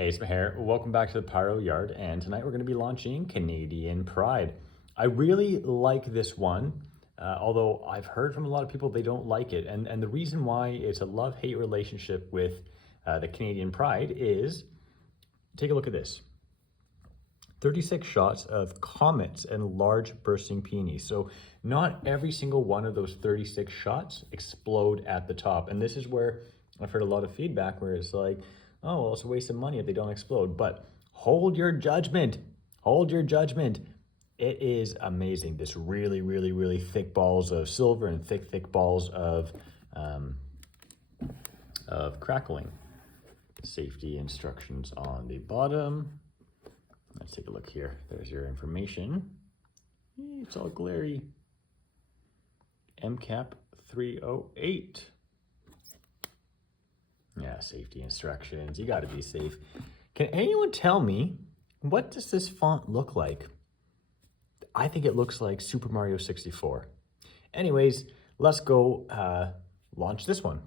Hey, it's Maher. Welcome back to the Pyro Yard, and tonight we're going to be launching Canadian Pride. I really like this one, although I've heard from a lot of people they don't like it, and the reason why it's a love-hate relationship with the Canadian Pride is, take a look at this. 36 shots of comets and large bursting peonies. So not every single one of those 36 shots explode at the top. And this is where I've heard a lot of feedback where it's like, oh, well, it's a waste of money if they don't explode. But hold your judgment. Hold your judgment. It is amazing. This really, really, really thick balls of silver and thick balls of crackling. Safety instructions on the bottom. Let's take a look here. There's your information. It's all glary. MCAP 308. Yeah, safety instructions. You got to be safe. Can anyone tell me, what does this font look like? I think it looks like Super Mario 64. Anyways, let's go launch this one.